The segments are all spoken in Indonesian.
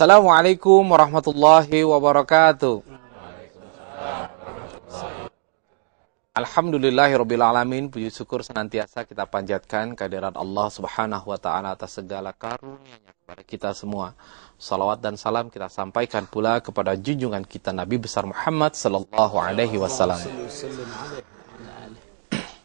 Assalamualaikum warahmatullahi wabarakatuh. Alhamdulillahirabbil alamin, puji syukur senantiasa kita panjatkan kehadirat Allah Subhanahu wa taala atas segala karunia-Nya kepada kita semua. Salawat dan salam kita sampaikan pula kepada junjungan kita Nabi besar Muhammad sallallahu alaihi wasallam.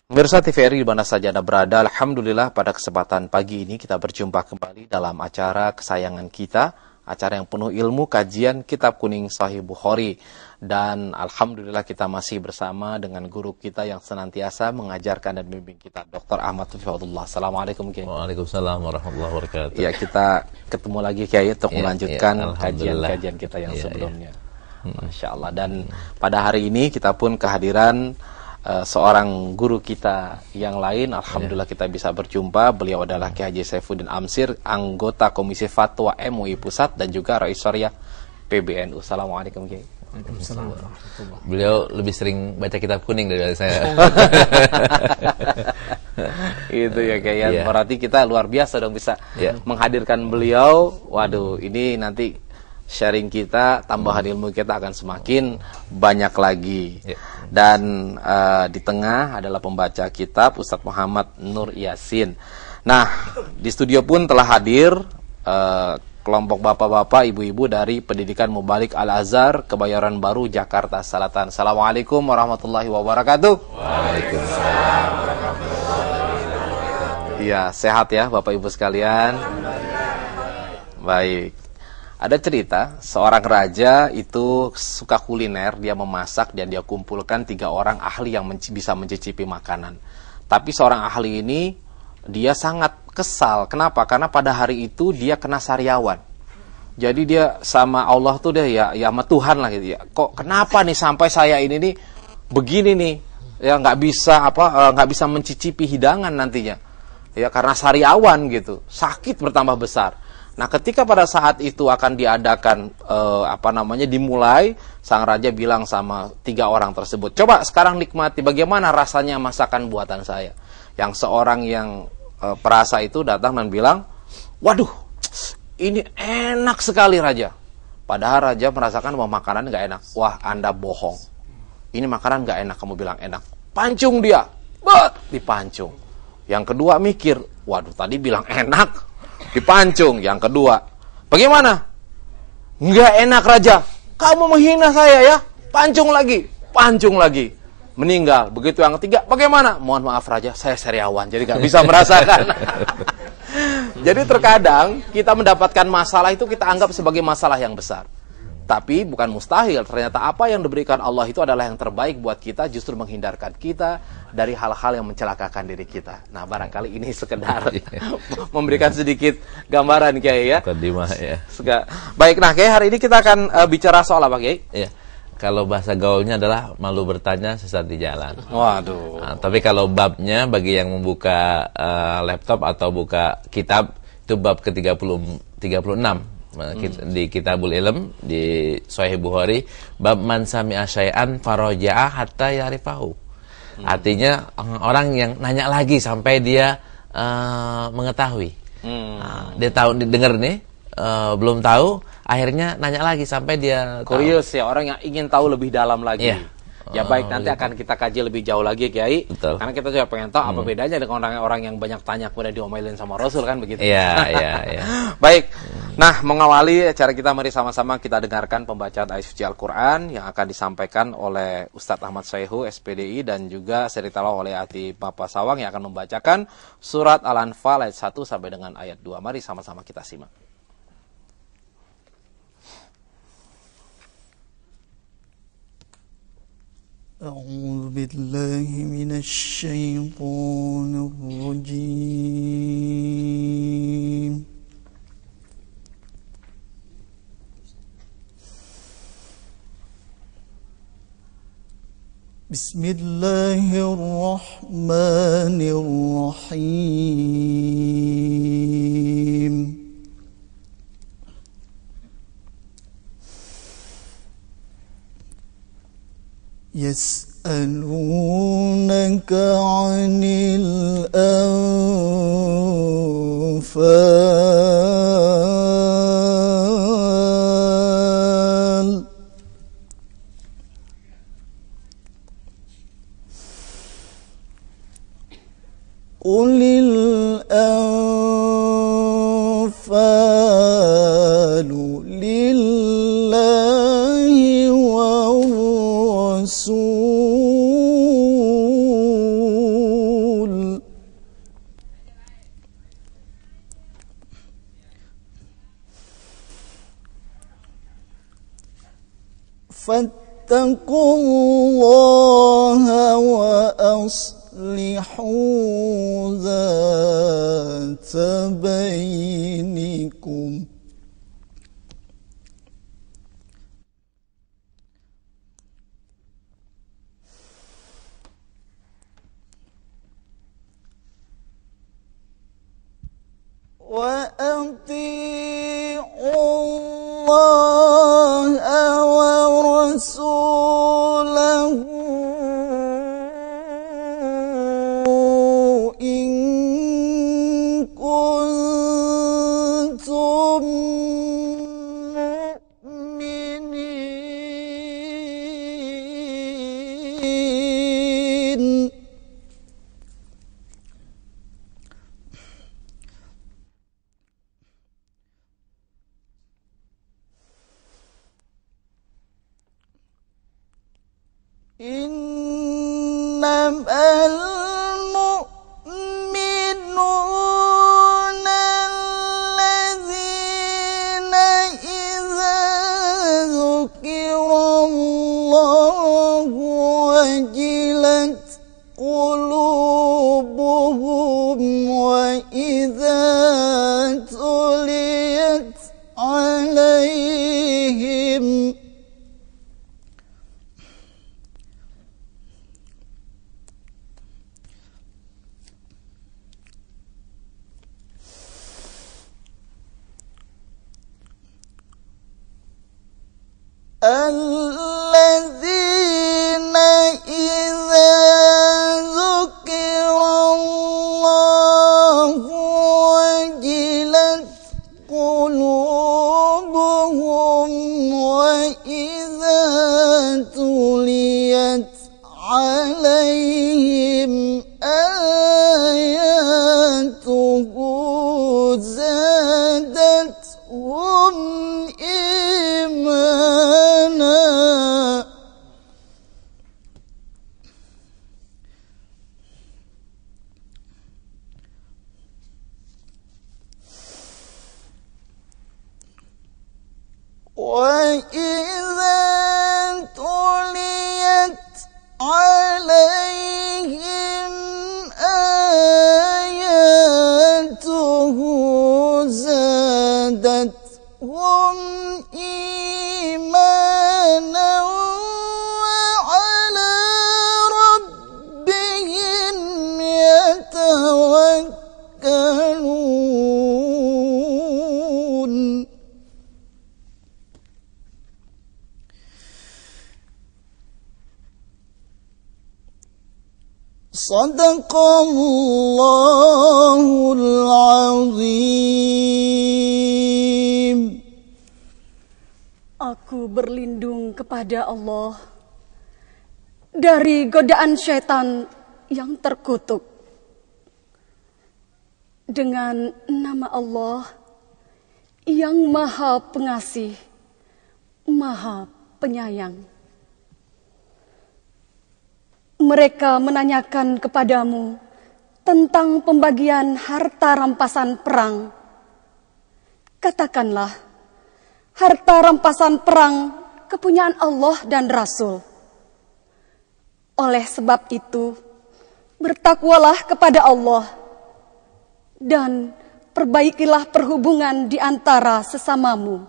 Pemirsa TVRI di mana saja Anda berada, alhamdulillah pada kesempatan pagi ini kita berjumpa kembali dalam acara kesayangan kita, acara yang penuh ilmu, kajian Kitab Kuning Sahih Bukhari. Dan alhamdulillah kita masih bersama dengan guru kita yang senantiasa mengajarkan dan membimbing kita, Dr. Ahmad Taufiqullah. Assalamualaikum Kiai. Waalaikumsalam warahmatullahi wabarakatuh. Ya, kita ketemu lagi Kiai untuk melanjutkan kajian-kajian kita yang sebelumnya. Masya Allah. Dan pada hari ini kita pun kehadiran seorang guru kita yang lain. Alhamdulillah kita bisa berjumpa. Beliau adalah Kiai Haji Saifuddin Amsir, anggota Komisi Fatwa MUI Pusat dan juga Rais Syariah PBNU. Assalamualaikum Kiai. Beliau lebih sering baca kitab kuning daripada saya. Itu ya Kiai. Berarti kita luar biasa dong bisa menghadirkan beliau. Waduh, ini nanti sharing kita, tambahan ilmu kita akan semakin banyak lagi. Dan di tengah adalah pembaca kitab Ustadz Muhammad Nur Yasin. Nah, di studio pun telah hadir kelompok bapak-bapak, ibu-ibu dari Pendidikan Mubalik Al-Azhar, Kebayoran Baru, Jakarta Selatan. Assalamualaikum warahmatullahi wabarakatuh. Waalaikumsalam warahmatullahi wabarakatuh. Iya, sehat ya Bapak Ibu sekalian. Baik. Ada cerita, seorang raja itu suka kuliner, dia memasak dan dia kumpulkan 3 orang ahli yang bisa mencicipi makanan. Tapi seorang ahli ini, dia sangat kesal. Kenapa? Karena pada hari itu dia kena sariawan. Jadi dia sama Allah tuh dia ya sama Tuhan lah gitu ya. Kok kenapa nih sampai saya ini nih begini nih? Ya nggak bisa mencicipi hidangan nantinya. Ya karena sariawan gitu. Sakit bertambah besar. Nah, ketika pada saat itu akan diadakan dimulai, sang raja bilang sama 3 orang tersebut, "Coba sekarang nikmati bagaimana rasanya masakan buatan saya." Yang seorang yang perasa itu datang dan bilang, "Waduh, ini enak sekali Raja." Padahal Raja merasakan bahwa makanan nggak enak. "Wah, Anda bohong. Ini makanan nggak enak, kamu bilang enak. Pancung dia." Dipancung. Yang kedua mikir, "Waduh, tadi bilang enak, dipancung." Yang kedua, "Bagaimana?" "Nggak enak Raja. Kamu menghina saya ya." Pancung lagi, pancung lagi. Meninggal. Begitu yang ketiga, "Bagaimana?" "Mohon maaf Raja, saya sariawan, jadi nggak bisa merasakan." Jadi terkadang kita mendapatkan masalah itu kita anggap sebagai masalah yang besar. Tapi bukan mustahil. Ternyata apa yang diberikan Allah itu adalah yang terbaik buat kita, justru menghindarkan kita dari hal-hal yang mencelakakan diri kita. Nah, barangkali ini sekedar memberikan sedikit gambaran Kiai ya. Baik, nah Kiai, hari ini kita akan bicara soal apa Kiai? Iya. Kalau bahasa gaulnya adalah malu bertanya sesat di jalan. Waduh. Nah, tapi kalau babnya bagi yang membuka laptop atau buka kitab, itu bab ke-36 di Kitabul Ilm di Sahih Bukhari, bab man sami'a syai'an faraja'a hatta ya'rifahu. Artinya orang yang nanya lagi sampai dia mengetahui. Dia tahu, dengar nih, belum tahu, akhirnya nanya lagi sampai dia Kurius ya, orang yang ingin tahu lebih dalam lagi. Ya baik, nanti akan kita kaji lebih jauh lagi Kiai. Betul. Karena kita juga pengen tahu apa bedanya dengan orang-orang yang banyak tanya kemudian diomelin sama Rasul kan begitu. Iya. Baik. Nah, mengawali acara kita, mari sama-sama kita dengarkan pembacaan ayat suci Al-Qur'an yang akan disampaikan oleh Ustadz Ahmad Syaihu SPDI dan juga seri tilawah oleh Ati Bapak Sawang yang akan membacakan surat Al-Anfal ayat 1 sampai dengan ayat 2. Mari sama-sama kita simak. أعوذ بالله من الشيطان الرجيم بسم الله الرحمن الرحيم يسألونك عن الأنفال الأنفال لله والرسول فاتقوا الله وأصلحوا ذات بينكم وأطيعوا الله ورسوله إن كنتم مؤمنين إنما المؤمنون الذين إذا ذكر الله وجلت قلوبهم وإذا تليت عليهم الذين إذا ذكر الله وجلت قلوبهم وإذا تليت عليهم آياته زادتهم إيمانا وإذا تليت عليهم آياته زادتهم إيمانا وعلى ربهم يتوكلون صدق الله العظيم. Aku berlindung kepada Allah dari godaan syaitan yang terkutuk. Dengan nama Allah yang Maha Pengasih, Maha Penyayang. Mereka menanyakan kepadamu tentang pembagian harta rampasan perang. Katakanlah, harta rampasan perang kepunyaan Allah dan Rasul. Oleh sebab itu, bertakwalah kepada Allah dan perbaikilah perhubungan di antara sesamamu.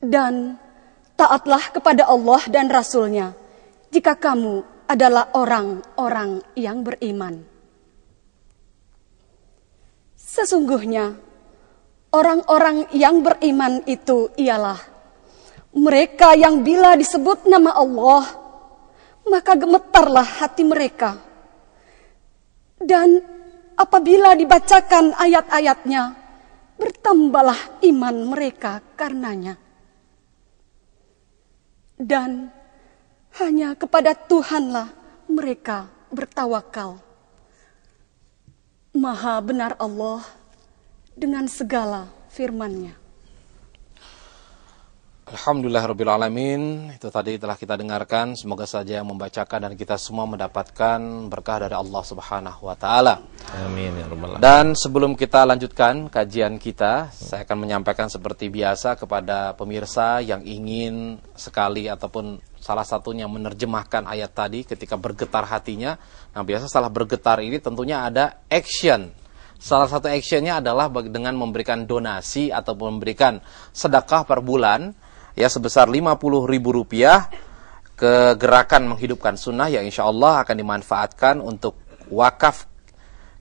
Dan taatlah kepada Allah dan Rasul-Nya jika kamu adalah orang-orang yang beriman. Sesungguhnya, orang-orang yang beriman itu ialah mereka yang bila disebut nama Allah, maka gemetarlah hati mereka. Dan apabila dibacakan ayat-ayatnya, bertambahlah iman mereka karenanya. Dan hanya kepada Tuhanlah mereka bertawakal. Maha benar Allah dengan segala firman-Nya. Alhamdulillahirrabbilalamin. Itu tadi telah kita dengarkan. Semoga saja yang membacakan dan kita semua mendapatkan berkah dari Allah Subhanahu wa Ta'ala. Amin ya rabbal alamin. Dan sebelum kita lanjutkan kajian kita, saya akan menyampaikan seperti biasa kepada pemirsa yang ingin sekali ataupun salah satunya menerjemahkan ayat tadi ketika bergetar hatinya. Nah, biasa setelah bergetar ini tentunya ada action. Salah satu actionnya adalah dengan memberikan donasi ataupun memberikan sedekah per bulan ya sebesar Rp50.000 ke gerakan menghidupkan sunnah yang insya Allah akan dimanfaatkan untuk wakaf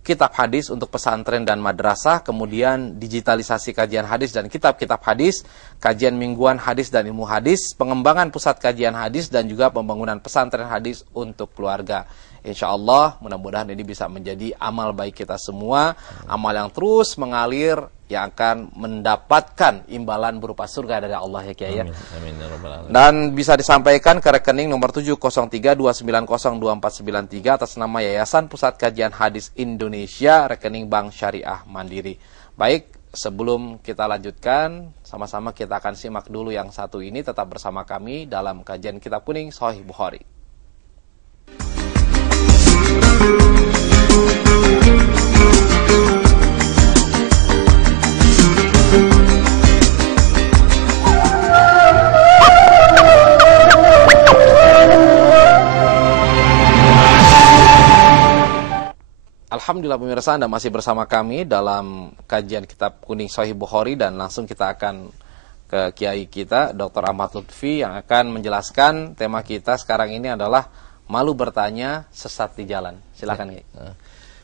kitab hadis untuk pesantren dan madrasah, kemudian digitalisasi kajian hadis dan kitab-kitab hadis, kajian mingguan hadis dan ilmu hadis, pengembangan pusat kajian hadis dan juga pembangunan pesantren hadis untuk keluarga. Insya Allah mudah-mudahan ini bisa menjadi amal baik kita semua, amal yang terus mengalir yang akan mendapatkan imbalan berupa surga dari Allah ya Kiai. Amin ya rabbal alamin. Dan bisa disampaikan ke rekening nomor 70329024993 atas nama Yayasan Pusat Kajian Hadis Indonesia, rekening Bank Syariah Mandiri. Baik, sebelum kita lanjutkan, sama-sama kita akan simak dulu yang satu ini. Tetap bersama kami dalam kajian Kitab Kuning Sahih Bukhari. Alhamdulillah pemirsa, Anda masih bersama kami dalam kajian Kitab Kuning Sahih Bukhari dan langsung kita akan ke kiai kita Dr. Ahmad Lutfi yang akan menjelaskan tema kita sekarang ini adalah malu bertanya, sesat di jalan. Silakan Kiai.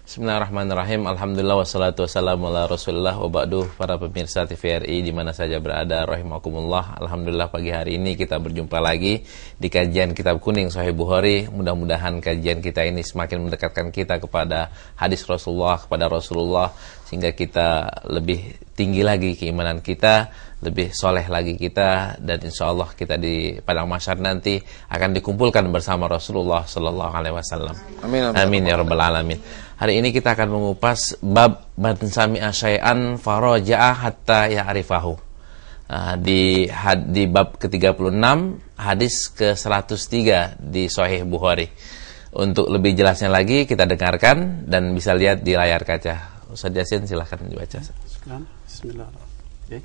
Bismillahirrahmanirrahim. Alhamdulillah wassalatu wassalamu ala Rasulillah wa ba'du. Para pemirsa TVRI di mana saja berada, rahimakumullah. Alhamdulillah pagi hari ini kita berjumpa lagi di kajian Kitab Kuning Sahih Bukhari. Mudah-mudahan kajian kita ini semakin mendekatkan kita kepada hadis Rasulullah, kepada Rasulullah, sehingga kita lebih tinggi lagi keimanan kita, lebih soleh lagi kita, dan insya Allah kita di padang mahsyar nanti akan dikumpulkan bersama Rasulullah Sallallahu Alaihi Wasallam. Amin, amin ya rabbal alamin. Hari ini kita akan mengupas bab man sami'a syai'an faraja'a hatta ya'rifahu. Di bab ke-36 hadis ke-103 di Sahih Bukhari. Untuk lebih jelasnya lagi kita dengarkan dan bisa lihat di layar kaca. Ustaz Yasin silahkan dibaca. Bismillahirrahmanirrahim.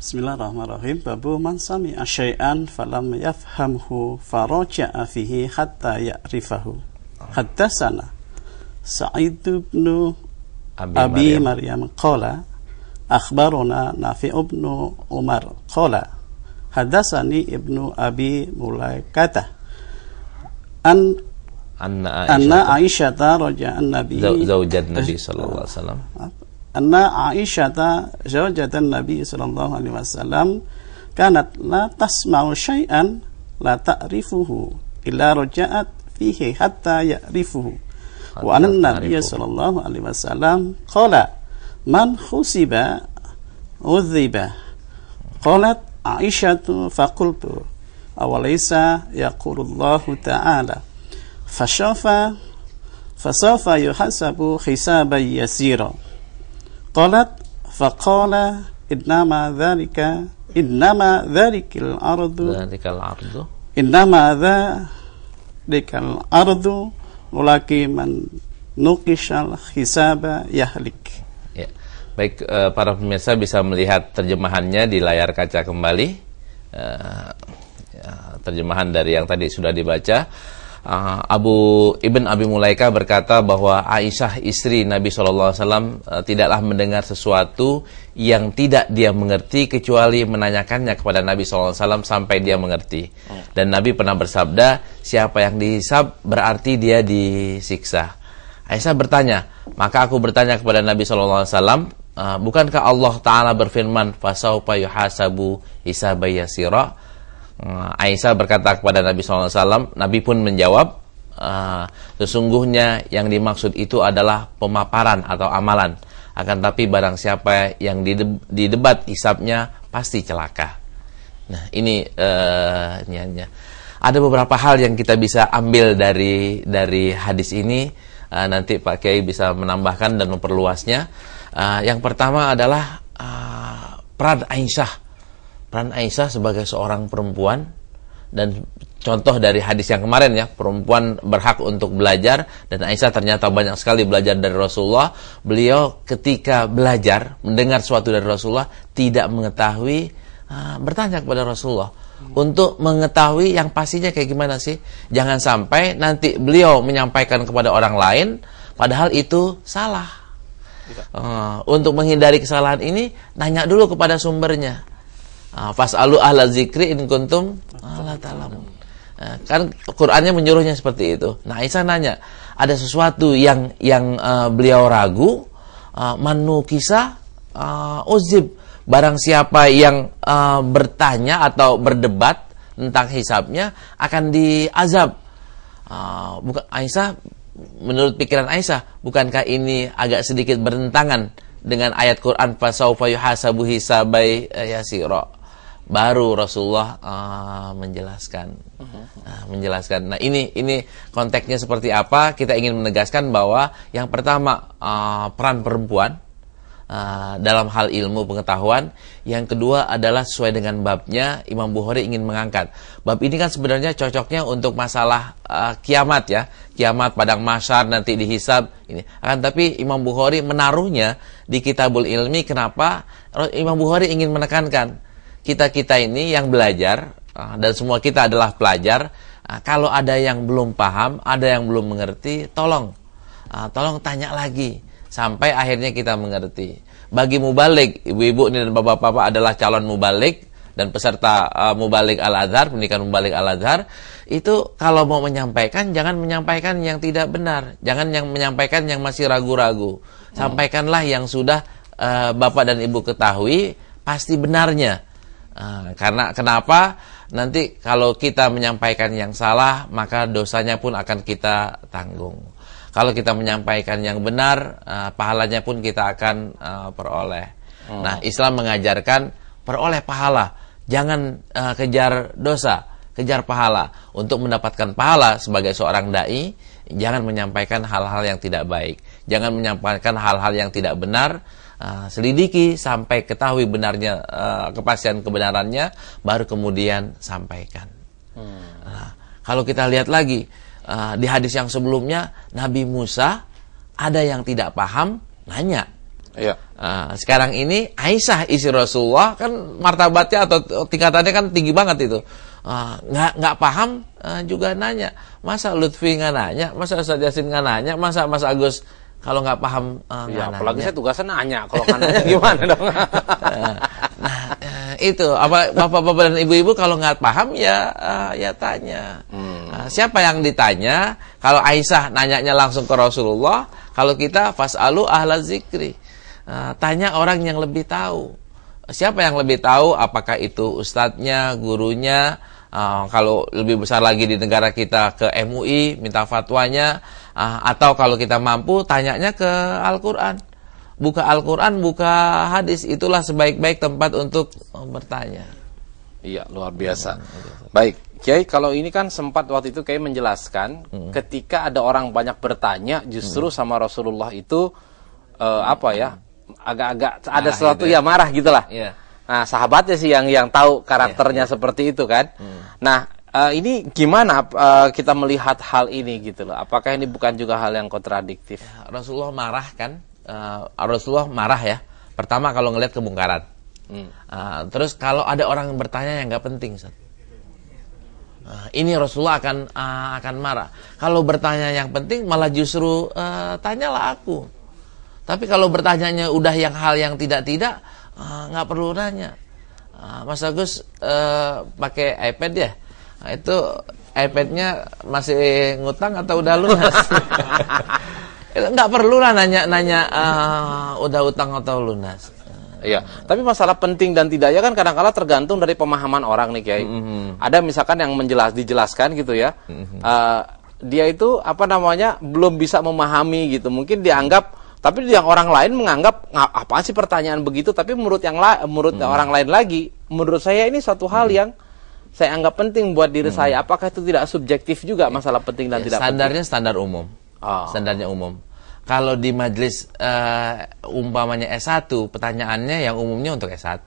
Bismillahirrahmanirrahim. Babu man sami'a syai'an falam yafhamhu faraja'a fihi hatta ya'rifahu. Haddatsana Sa'id bin Abi Maryam qala akhbarana Nafi' bin Umar qala hadatsani Ibnu Abi Mulaikah anna Aisyah raja'an Nabi zaujat Nabi sallallahu alaihi wasallam anna Aisyah zaujatan Nabi sallallahu alaihi wasallam kanat la tasma'u syai'an la ta'rifuhu illa raja'at fihi hatta ya'rifuhu. Wa anna Nabiy sallallahu alaihi wasallam qala man khusiba udhiba. Qalat Aisyah faqultu awalaysa yaqulullahu ta'ala fasawfa yuhasabu hisaban yasira. Qalat faqala innama dhalikal ardu ulaki man nuqishal hisaba yahlik. Ya. Baik, para pemirsa bisa melihat terjemahannya di layar kaca kembali. Terjemahan dari yang tadi sudah dibaca. Ibn Abi Mulaikah berkata bahwa Aisyah istri Nabi SAW tidaklah mendengar sesuatu yang tidak dia mengerti kecuali menanyakannya kepada Nabi SAW sampai dia mengerti. Dan Nabi pernah bersabda, siapa yang dihisab berarti dia disiksa. Aisyah bertanya, maka aku bertanya kepada Nabi SAW, bukankah Allah Ta'ala berfirman, fasawfa yuhasabu hisaba yasira? Aisyah berkata kepada Nabi SAW, Nabi pun menjawab, sesungguhnya yang dimaksud itu adalah pemaparan atau amalan. Akan tapi barang siapa yang didebat hisabnya pasti celaka. Nah ini ada beberapa hal yang kita bisa ambil dari hadis ini. Nanti Pak Kiai bisa menambahkan dan memperluasnya. Yang pertama adalah peran Aisyah. Peran Aisyah sebagai seorang perempuan, dan contoh dari hadis yang kemarin ya, perempuan berhak untuk belajar, dan Aisyah ternyata banyak sekali belajar dari Rasulullah. Beliau ketika belajar, mendengar sesuatu dari Rasulullah, tidak mengetahui, bertanya kepada Rasulullah untuk mengetahui yang pastinya kayak gimana sih. Jangan sampai nanti beliau menyampaikan kepada orang lain padahal itu salah. Untuk menghindari kesalahan ini, nanya dulu kepada sumbernya. Fas'alu ahla zikri in kuntum la ta'lamun. Kan Qur'annya menyuruhnya seperti itu. Nah, Aisyah nanya, ada sesuatu yang beliau ragu, manu kisah uzib, barang siapa yang bertanya atau berdebat tentang hisabnya akan diazab. Bukan Aisyah, menurut pikiran Aisyah, bukankah ini agak sedikit bertentangan dengan ayat Quran fasaufa yuhasabu hisabai yasira? Baru Rasulullah menjelaskan. Nah, ini konteksnya seperti apa? Kita ingin menegaskan bahwa yang pertama peran perempuan dalam hal ilmu pengetahuan. Yang kedua adalah sesuai dengan babnya, Imam Bukhari ingin mengangkat. Bab ini kan sebenarnya cocoknya untuk masalah kiamat ya, kiamat padang mahsyar nanti dihisab ini. Tapi Imam Bukhari menaruhnya di Kitabul Ilmi. Kenapa? Imam Bukhari ingin menekankan kita ini yang belajar, dan semua kita adalah pelajar. Kalau ada yang belum paham, ada yang belum mengerti, tolong tanya lagi sampai akhirnya kita mengerti. Bagi mubalik, ibu-ibu dan bapak-bapak adalah calon mubalik dan peserta mubalik Al-Azhar, pendidikan mubalik Al-Azhar, itu kalau mau menyampaikan, jangan menyampaikan yang tidak benar, jangan yang menyampaikan yang masih ragu-ragu. Sampaikanlah yang sudah bapak dan ibu ketahui pasti benarnya. Karena kenapa? Nanti kalau kita menyampaikan yang salah, maka dosanya pun akan kita tanggung. Kalau kita menyampaikan yang benar, pahalanya pun kita akan peroleh. Nah, Islam mengajarkan peroleh pahala, jangan kejar dosa, kejar pahala. Untuk mendapatkan pahala sebagai seorang dai, jangan menyampaikan hal-hal yang tidak baik, jangan menyampaikan hal-hal yang tidak benar. Selidiki sampai ketahui benarnya, kepastian kebenarannya, baru kemudian sampaikan. Kalau kita lihat lagi di hadis yang sebelumnya, Nabi Musa ada yang tidak paham, nanya. Iya. Sekarang ini Aisyah istri Rasulullah, kan martabatnya atau tingkatannya kan tinggi banget itu. Nggak paham juga nanya. Masa Lutfi nggak nanya, masa Ustaz Yasin nggak nanya, masa Mas Agus kalau nggak paham ya, apalagi saya tugasnya nanya. Kalau nggak nanya gimana dong? Itu apa, bapak-bapak dan ibu-ibu kalau nggak paham ya tanya. Siapa yang ditanya? Kalau Aisyah nanyanya langsung ke Rasulullah, kalau kita fas'alu ahla zikri, tanya orang yang lebih tahu. Siapa yang lebih tahu? Apakah itu ustadznya, gurunya? Kalau lebih besar lagi di negara kita ke MUI minta fatwanya, atau kalau kita mampu tanyanya ke Al-Quran. Buka Al-Quran, buka hadis, itulah sebaik-baik tempat untuk bertanya. Iya, luar biasa. Baik, Kiai, kalau ini kan sempat waktu itu Kiai menjelaskan ketika ada orang banyak bertanya justru sama Rasulullah itu agak-agak ada sesuatu gitu ya. Ya marah gitulah. Iya. Nah, sahabatnya sih yang tahu karakternya seperti itu kan. Nah, ini gimana kita melihat hal ini gitu loh? Apakah ini bukan juga hal yang kontradiktif? Rasulullah marah kan? Rasulullah marah ya. Pertama kalau ngelihat kemungkaran. Terus kalau ada orang yang bertanya yang nggak penting, ini Rasulullah akan marah. Kalau bertanya yang penting malah justru tanyalah aku. Tapi kalau bertanyanya udah hal yang tidak-tidak, nggak perlu nanya. Mas Agus pakai iPad ya? Itu iPad-nya masih ngutang atau udah lunas? Nggak perlu lah nanya udah utang atau lunas. Iya, tapi masalah penting dan tidaknya kan kadang-kala tergantung dari pemahaman orang nih, Kiai. Ada misalkan yang dijelaskan gitu ya, dia itu belum bisa memahami gitu. Mungkin dianggap, tapi yang orang lain menganggap apa sih pertanyaan begitu. Tapi menurut orang lain lagi, menurut saya ini suatu hal yang saya anggap penting buat diri saya. Apakah itu tidak subjektif juga masalah penting dan tidak standarnya penting? Standar umum. Standarnya umum. Kalau di majelis umpamanya S1, pertanyaannya yang umumnya untuk S1.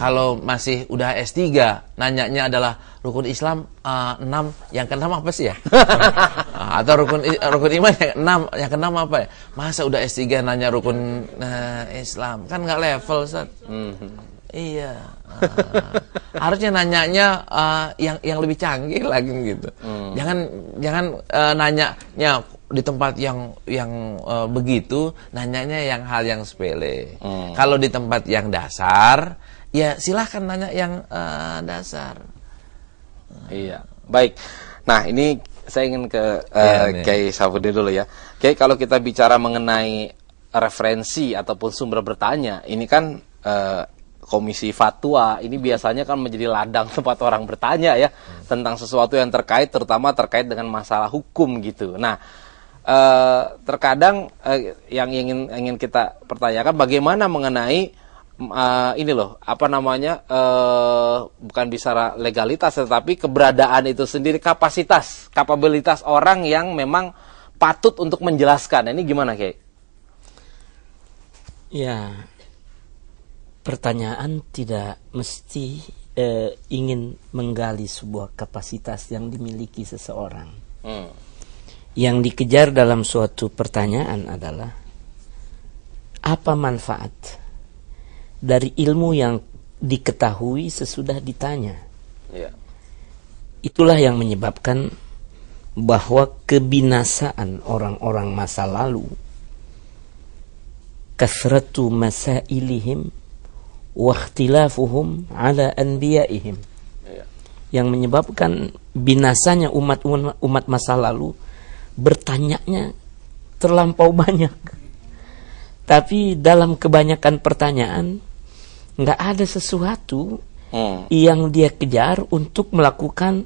Kalau masih udah S3, nanyanya adalah rukun Islam 6, yang ke-6 apa sih ya? Atau rukun iman yang 6, yang ke-6 apa ya? Masa udah S3 nanya rukun Islam? Kan nggak level, Ustaz. Iya. Harusnya nanyanya yang lebih canggih lagi gitu. Jangan nanyanya di tempat yang begitu, nanyanya yang hal yang sepele. Kalau di tempat yang dasar, ya silahkan nanya yang dasar. Iya, baik. Nah, ini saya ingin ke Kiai Syafuddin dulu ya. Kiai, kalau kita bicara mengenai referensi ataupun sumber bertanya, ini kan Komisi Fatwa ini biasanya kan menjadi ladang tempat orang bertanya ya tentang sesuatu yang terutama terkait dengan masalah hukum gitu. Nah, terkadang yang ingin kita pertanyakan bagaimana mengenai ini loh, apa namanya, bukan bicara legalitas tetapi keberadaan itu sendiri, kapabilitas orang yang memang patut untuk menjelaskan. Ini gimana, Kiai? Ya, pertanyaan tidak mesti ingin menggali sebuah kapasitas yang dimiliki seseorang. Yang dikejar dalam suatu pertanyaan adalah apa manfaat dari ilmu yang diketahui sesudah ditanya. Itulah yang menyebabkan bahwa kebinasaan orang-orang masa lalu, kasratu masailihim wa ikhtilafuhum ala anbiyaihim, yang menyebabkan binasanya umat masa lalu, bertanyanya terlampau banyak. Tapi dalam kebanyakan pertanyaan nggak ada sesuatu yang dia kejar untuk melakukan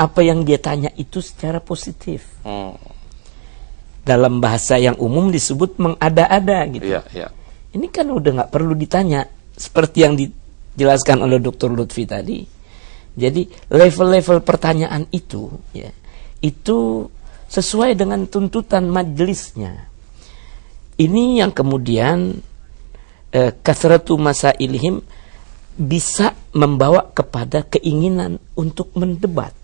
apa yang dia tanya itu secara positif. Dalam bahasa yang umum disebut mengada-ada gitu. Ini kan udah nggak perlu ditanya, seperti yang dijelaskan oleh Dr. Lutfi tadi. Jadi level-level pertanyaan itu, ya, itu sesuai dengan tuntutan majelisnya. Ini yang kemudian kasratu masailihim bisa membawa kepada keinginan untuk mendebat.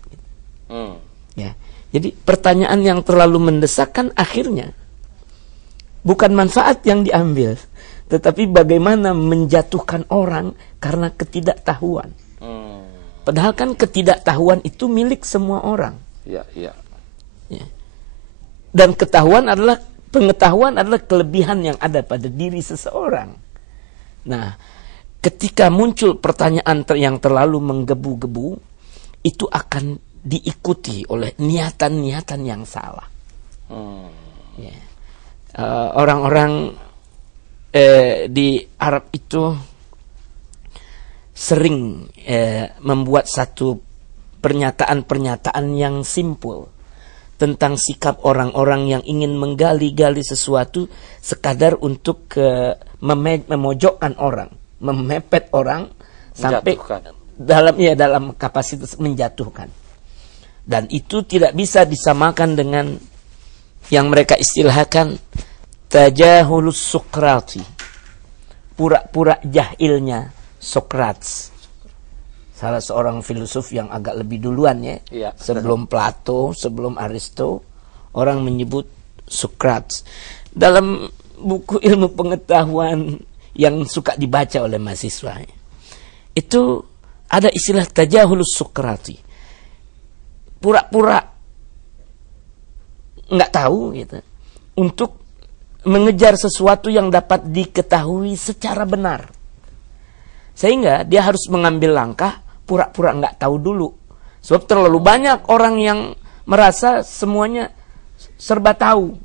Ya, jadi pertanyaan yang terlalu mendesak kan akhirnya bukan manfaat yang diambil, tetapi bagaimana menjatuhkan orang karena ketidaktahuan. Padahal kan ketidaktahuan itu milik semua orang. Ya. Dan pengetahuan adalah kelebihan yang ada pada diri seseorang. Nah, ketika muncul pertanyaan yang terlalu menggebu-gebu, itu akan diikuti oleh niatan-niatan yang salah. Orang-orang di Arab itu sering membuat satu pernyataan-pernyataan yang simpul tentang sikap orang-orang yang ingin menggali-gali sesuatu sekadar untuk memojokkan orang, memepet orang sampai dalam kapasitas menjatuhkan. Dan itu tidak bisa disamakan dengan yang mereka istilahkan tajahulus Sokrati, pura-pura jahilnya Sokrates, salah seorang filosof yang agak lebih duluan ya. Sebelum Plato, sebelum Aristo, orang menyebut Sokrates. Dalam buku ilmu pengetahuan yang suka dibaca oleh mahasiswa, itu ada istilah tajahulus Sokrati, pura-pura nggak tahu gitu, untuk mengejar sesuatu yang dapat diketahui secara benar. Sehingga dia harus mengambil langkah pura-pura nggak tahu dulu. Sebab terlalu banyak orang yang merasa semuanya serba tahu.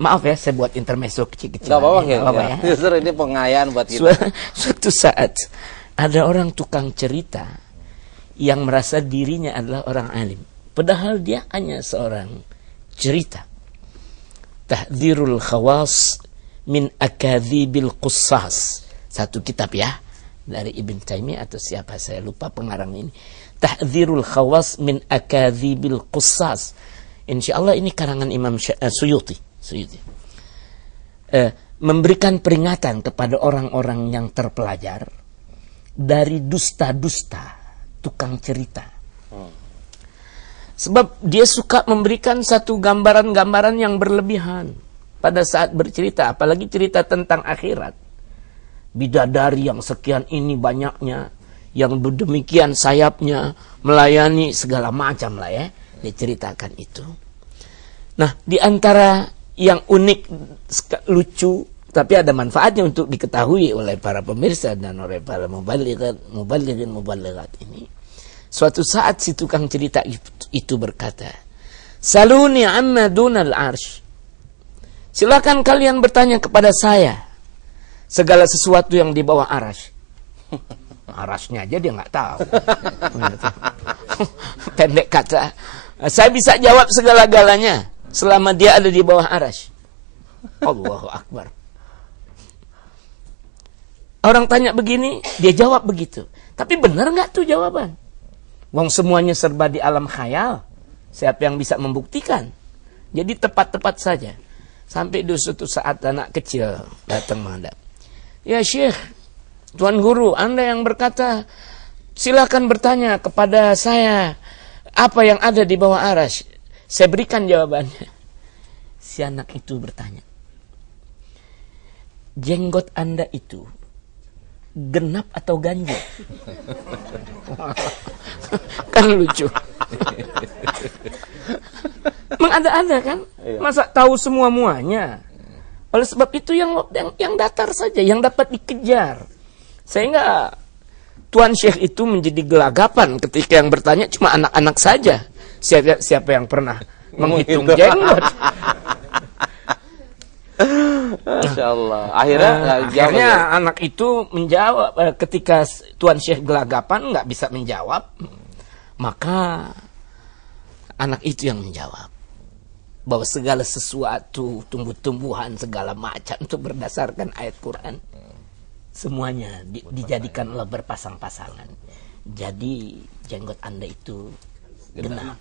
Maaf ya, saya buat intermezzo kecil-kecil. Nggak apa-apa ya. Justru ini pengayaan buat kita. Suatu saat ada orang tukang cerita yang merasa dirinya adalah orang alim, padahal dia hanya seorang cerita. Tahdzirul khawas min akadzibil qussas, satu kitab ya dari Ibn Taimiyah atau siapa saya lupa pengarang ini. Tahdzirul khawas min akadzibil qussas. Insyaallah ini karangan Imam Suyuti. Suyuti. Memberikan peringatan kepada orang-orang yang terpelajar dari dusta-dusta tukang cerita. Sebab dia suka memberikan satu gambaran-gambaran yang berlebihan pada saat bercerita, apalagi cerita tentang akhirat. Bidadari yang sekian ini banyaknya, yang demikian sayapnya, melayani segala macam lah ya, diceritakan itu. Nah, di antara yang unik, lucu, tapi ada manfaatnya untuk diketahui oleh para pemirsa dan oleh para mubalighin ini. Suatu saat si tukang cerita itu berkata, "Saluni amma dunal arsh." Silakan kalian bertanya kepada saya segala sesuatu yang di bawah arasy. Arasnya aja dia nggak tahu. Pendek kata, saya bisa jawab segala-galanya selama dia ada di bawah arasy. Allahu Akbar. Orang tanya begini, dia jawab begitu. Tapi benar nggak tuh jawaban? Wong semuanya serba di alam khayal. Siapa yang bisa membuktikan? Jadi tepat-tepat saja. Sampai di suatu saat anak kecil datang menghadap. "Ya Syekh, Tuan Guru, Anda yang berkata, silakan bertanya kepada saya apa yang ada di bawah arasy. Saya berikan jawabannya." Si anak itu bertanya, "Jenggot Anda itu genap atau ganjil?" Kan lucu. Mengada-ada kan? Masa tahu semua-muanya? Oleh sebab itu yang datar saja, yang dapat dikejar. Sehingga Tuan Syekh itu menjadi gelagapan ketika yang bertanya cuma anak-anak saja. Siapa yang pernah menghitung jenggot? Masya Allah. Akhirnya anak itu menjawab. Ketika Tuan Syekh gelagapan nggak bisa menjawab, maka anak itu yang menjawab bahwa segala sesuatu, tumbuh-tumbuhan, segala macam itu berdasarkan ayat Quran. Semuanya dijadikan Allah berpasang-pasangan. Jadi jenggot Anda itu genap.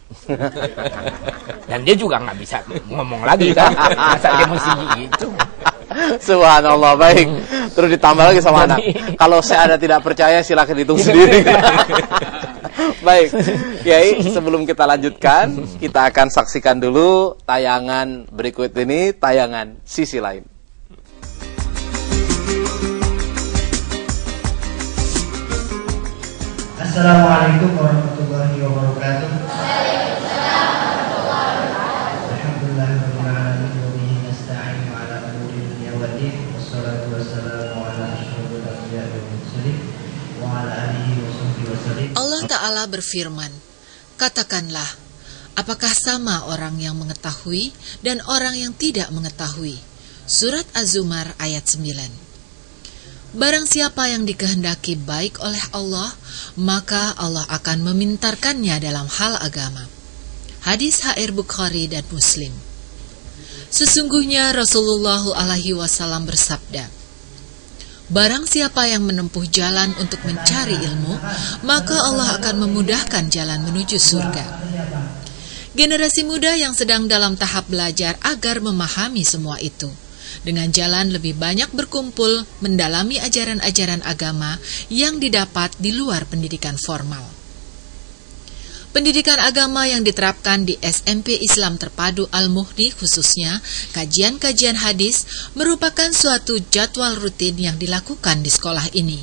Dan dia juga nggak bisa ngomong lagi kan. Masa dia mesti gitu. Subhanallah, baik. Terus ditambah lagi sama anak. Kalau saya tidak percaya silakan hitung sendiri. Baik, Kiai, sebelum kita lanjutkan, kita akan saksikan dulu tayangan berikut ini, tayangan sisi lain. Assalamualaikum warahmatullahi wabarakatuh. Allah Ta'ala berfirman, "Katakanlah, apakah sama orang yang mengetahui dan orang yang tidak mengetahui?" Surat Az-Zumar ayat 9. Barang siapa yang dikehendaki baik oleh Allah, maka Allah akan memintarkannya dalam hal agama. Hadis HR Bukhari dan Muslim. Sesungguhnya Rasulullah SAW bersabda, "Barang siapa yang menempuh jalan untuk mencari ilmu, maka Allah akan memudahkan jalan menuju surga." Generasi muda yang sedang dalam tahap belajar agar memahami semua itu, dengan jalan lebih banyak berkumpul mendalami ajaran-ajaran agama yang didapat di luar pendidikan formal. Pendidikan agama yang diterapkan di SMP Islam Terpadu Al-Muhdi khususnya kajian-kajian hadis merupakan suatu jadwal rutin yang dilakukan di sekolah ini.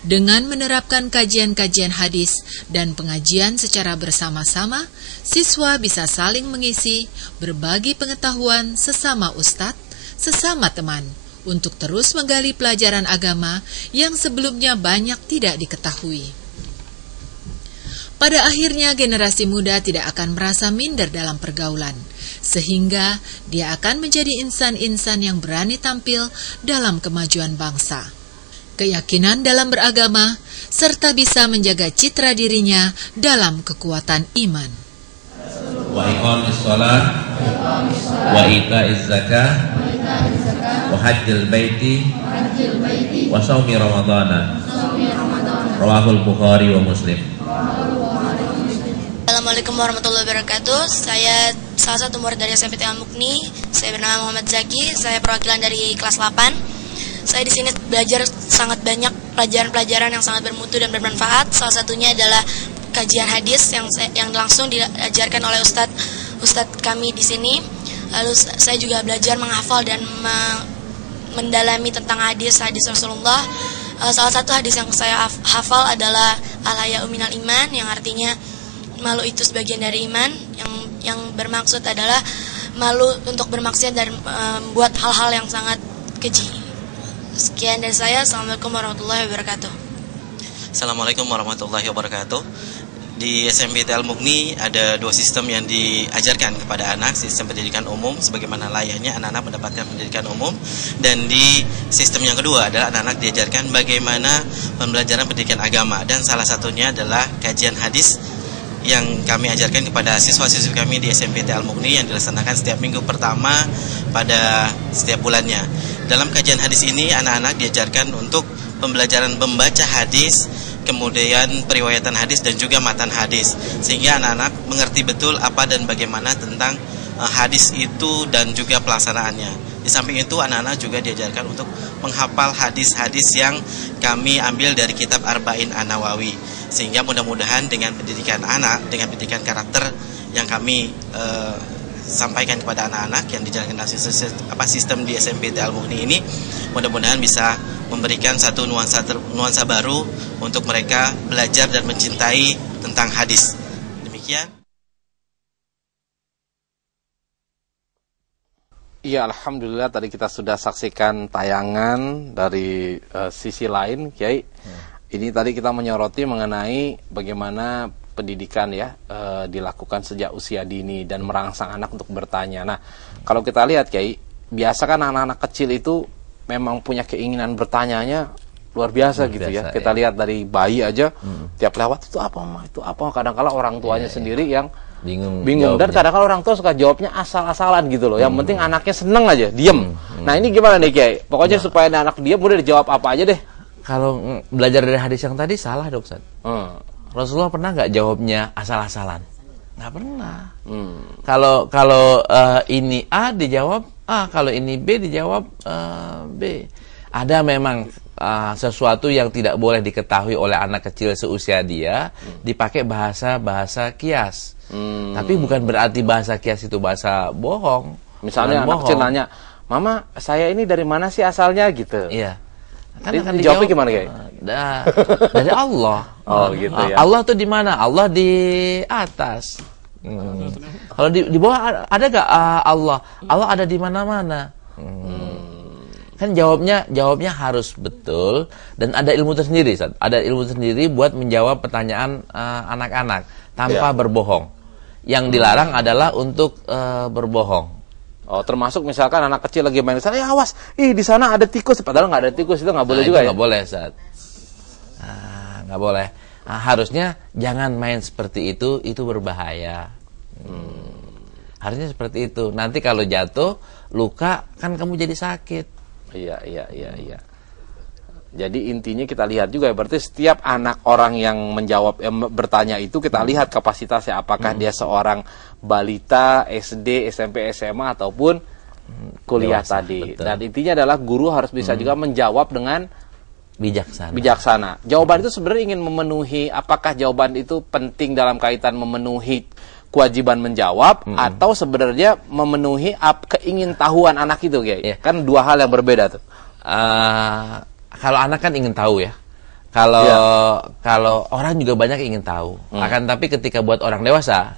Dengan menerapkan kajian-kajian hadis dan pengajian secara bersama-sama, siswa bisa saling mengisi, berbagi pengetahuan sesama ustadz, sesama teman, untuk terus menggali pelajaran agama yang sebelumnya banyak tidak diketahui. Pada akhirnya generasi muda tidak akan merasa minder dalam pergaulan, sehingga dia akan menjadi insan-insan yang berani tampil dalam kemajuan bangsa, keyakinan dalam beragama, serta bisa menjaga citra dirinya dalam kekuatan iman. Wa iqamis shalah wa ita'iz zakah wa hajjil baiti wa shaumi ramadhana. Rawahul Bukhari wa Muslim. Assalamualaikum warahmatullahi wabarakatuh. Saya salah satu murid dari SMPT Al-Mukni. Saya bernama Muhammad Zaki, saya perwakilan dari kelas 8. Saya di sini belajar sangat banyak pelajaran-pelajaran yang sangat bermutu dan bermanfaat. Salah satunya adalah kajian hadis yang langsung diajarkan oleh Ustadz kami di sini. Lalu saya juga belajar menghafal dan mendalami tentang hadis Rasulullah. Salah satu hadis yang saya hafal adalah al-haya'u minal iman, yang artinya malu itu sebagian dari iman, yang bermaksud adalah malu untuk bermaksiat dan membuat hal-hal yang sangat keji. Sekian dari saya. Assalamualaikum warahmatullahi wabarakatuh. Assalamualaikum warahmatullahi wabarakatuh. Di SMPT Al-Mukni ada 2 sistem yang diajarkan kepada anak, sistem pendidikan umum sebagaimana layaknya anak-anak mendapatkan pendidikan umum, dan di sistem yang kedua adalah anak-anak diajarkan bagaimana pembelajaran pendidikan agama, dan salah satunya adalah kajian hadis yang kami ajarkan kepada siswa-siswi kami di SMPT Al-Mukni yang dilaksanakan setiap minggu pertama pada setiap bulannya. Dalam kajian hadis ini anak-anak diajarkan untuk pembelajaran membaca hadis, kemudian periwayatan hadis dan juga matan hadis, sehingga anak-anak mengerti betul apa dan bagaimana tentang hadis itu dan juga pelaksanaannya. Di samping itu anak-anak juga diajarkan untuk menghafal hadis-hadis yang kami ambil dari kitab Arba'in An-Nawawi, sehingga mudah-mudahan dengan pendidikan anak, dengan pendidikan karakter yang kami sampaikan kepada anak-anak yang dijalankan sistem di SMPT Al-Mukni ini, mudah-mudahan bisa memberikan satu nuansa baru untuk mereka belajar dan mencintai tentang hadis. Demikian. Iya, alhamdulillah tadi kita sudah saksikan tayangan dari sisi lain, Kiai. Ini tadi kita menyoroti mengenai bagaimana pendidikan ya dilakukan sejak usia dini dan merangsang anak untuk bertanya. Nah, kalau kita lihat, Kiai, biasa kan anak-anak kecil itu memang punya keinginan bertanyanya luar biasa gitu ya. Kita lihat dari bayi aja, tiap lewat itu apa, Mama? Itu apa? Kadang-kala orang tuanya sendiri yang bingung. Dan kadang-kala orang tua suka jawabnya asal-asalan gitu loh. Yang penting anaknya seneng aja, diem. Nah, ini gimana nih, Kiai? Pokoknya supaya anak diem udah dijawab apa aja deh. Kalau belajar dari hadis yang tadi salah, Dok Ustaz. Rasulullah pernah nggak jawabnya asal-asalan? Nggak pernah. Kalau ini A dijawab A, kalau ini B dijawab B. Ada memang sesuatu yang tidak boleh diketahui oleh anak kecil seusia dia, dipakai bahasa kias. Tapi bukan berarti bahasa kias itu bahasa bohong. Misalnya anak kecil nanya, Mama, saya ini dari mana sih asalnya gitu? Iya. Kan dijawabnya gimana, Kiai? Dari Allah. Oh gitu ya. Allah tuh di mana? Allah di atas. Kalau di bawah ada gak Allah? Allah ada di mana-mana. Kan jawabnya harus betul dan ada ilmu tersendiri. Ada ilmu tersendiri buat menjawab pertanyaan anak-anak tanpa berbohong. Yang dilarang adalah untuk berbohong. Oh, termasuk misalkan anak kecil lagi main di sana, ya awas, di sana ada tikus, padahal nggak ada tikus, itu nggak boleh juga ya? Nggak boleh, Ustaz. Nggak boleh. Harusnya jangan main seperti itu berbahaya. Harusnya seperti itu. Nanti kalau jatuh, luka, kan kamu jadi sakit. Iya. Jadi intinya kita lihat juga ya, berarti setiap anak orang yang menjawab, bertanya itu kita lihat kapasitasnya, apakah dia seorang balita, SD, SMP, SMA ataupun kuliah dewasa, tadi. Betul. Dan intinya adalah guru harus bisa juga menjawab dengan bijaksana. Jawaban itu sebenarnya ingin memenuhi, apakah jawaban itu penting dalam kaitan memenuhi kewajiban menjawab atau sebenarnya memenuhi keingintahuan anak itu, Kiai? Kan dua hal yang berbeda tuh. Kalau anak kan ingin tahu ya. Kalau orang juga banyak ingin tahu. Akan tapi ketika buat orang dewasa,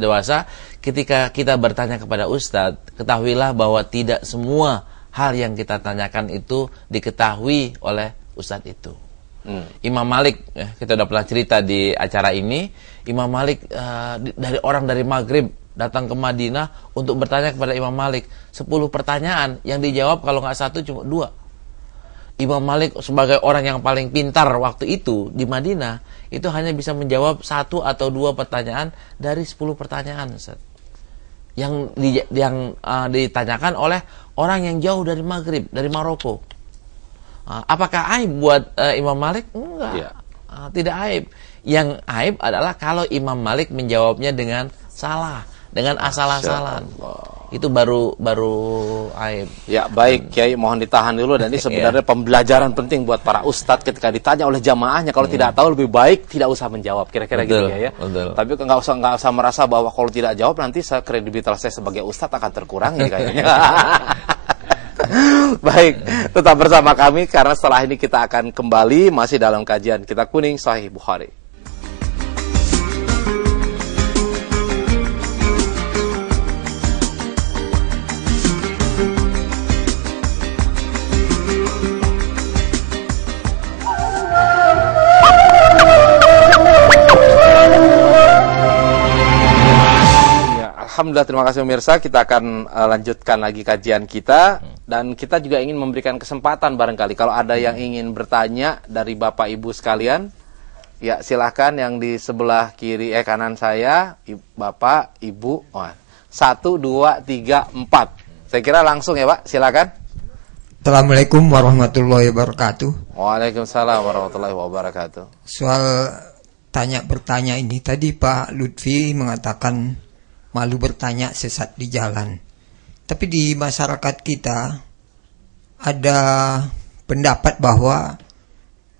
dewasa, ketika kita bertanya kepada Ustadz, ketahuilah bahwa tidak semua hal yang kita tanyakan itu diketahui oleh Ustadz itu. Imam Malik, kita udah pernah cerita di acara ini, Imam Malik dari Maghrib datang ke Madinah untuk bertanya kepada Imam Malik 10 pertanyaan, yang dijawab kalau nggak 1 cuma 2. Imam Malik sebagai orang yang paling pintar waktu itu di Madinah, itu hanya bisa menjawab 1 atau 2 pertanyaan dari 10 pertanyaan, Ustaz. Yang ditanyakan oleh orang yang jauh dari Maghrib, dari Maroko. Apakah aib buat Imam Malik? Enggak. Tidak aib. Yang aib adalah kalau Imam Malik menjawabnya dengan salah. dengan asal-asalan. Itu baru aib. Ya baik Kiai, mohon ditahan dulu, dan ini sebenarnya pembelajaran penting buat para ustadz ketika ditanya oleh jamaahnya, kalau tidak tahu lebih baik tidak usah menjawab, kira-kira gitu ya. Betul. Tapi nggak usah merasa bahwa kalau tidak jawab nanti kredibilitas saya sebagai ustadz akan terkurangi kayaknya. Baik, tetap bersama kami karena setelah ini kita akan kembali masih dalam kajian Kitab Kuning Sahih Bukhari. Alhamdulillah, terima kasih pemirsa. Kita akan lanjutkan lagi kajian kita, dan kita juga ingin memberikan kesempatan barangkali kalau ada yang ingin bertanya dari Bapak Ibu sekalian, ya silahkan yang di sebelah kiri kanan saya, Bapak, Ibu. 1, 2, 3, 4. Saya kira langsung ya Pak, silakan. Assalamualaikum warahmatullahi wabarakatuh. Waalaikumsalam warahmatullahi wabarakatuh. Soal bertanya ini tadi Pak Lutfi mengatakan malu bertanya sesat di jalan. Tapi di masyarakat kita ada pendapat bahwa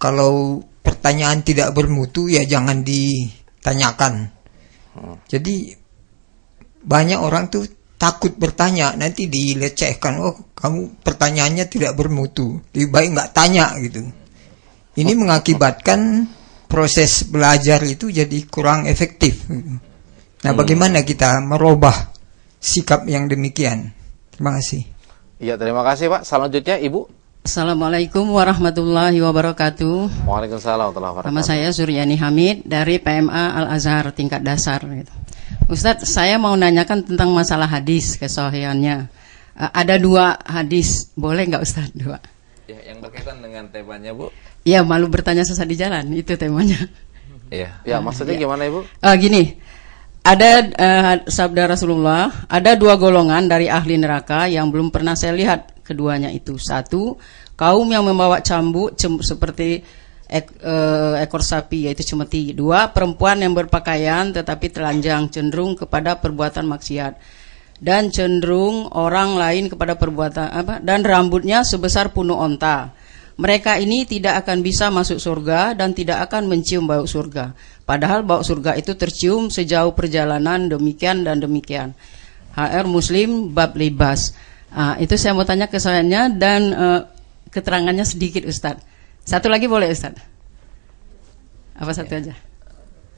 kalau pertanyaan tidak bermutu ya jangan ditanyakan. Jadi banyak orang tuh takut bertanya, nanti dilecehkan. Oh, kamu pertanyaannya tidak bermutu, lebih baik nggak tanya gitu. Ini mengakibatkan proses belajar itu jadi kurang efektif. Nah, bagaimana kita merubah sikap yang demikian? Terima kasih. Iya, terima kasih Pak. Selanjutnya Ibu. Assalamualaikum warahmatullahi wabarakatuh. Waalaikumsalam warahmatullahi wabarakatuh. Nama saya Suryani Hamid dari PMA Al-Azhar tingkat dasar. Ustadz, saya mau nanyakan tentang masalah hadis, kesahihannya. Ada 2 hadis, boleh nggak Ustadz 2? Ya, yang berkaitan dengan temanya Bu. Iya, malu bertanya sesat di jalan, itu temanya. Iya. Ya, maksudnya gimana Ibu? Gini. Ada sabda Rasulullah, ada 2 golongan dari ahli neraka yang belum pernah saya lihat keduanya itu. 1, kaum yang membawa cambuk seperti ekor sapi, yaitu cemeti. 2, perempuan yang berpakaian tetapi telanjang, cenderung kepada perbuatan maksiat, dan cenderung orang lain kepada perbuatan dan rambutnya sebesar punuk onta. Mereka ini tidak akan bisa masuk surga dan tidak akan mencium bau surga. Padahal bau surga itu tercium sejauh perjalanan demikian dan demikian. HR Muslim bab libas. Itu saya mau tanya kesahihannya dan keterangannya sedikit Ustadz. Satu lagi boleh Ustadz? Apa satu aja?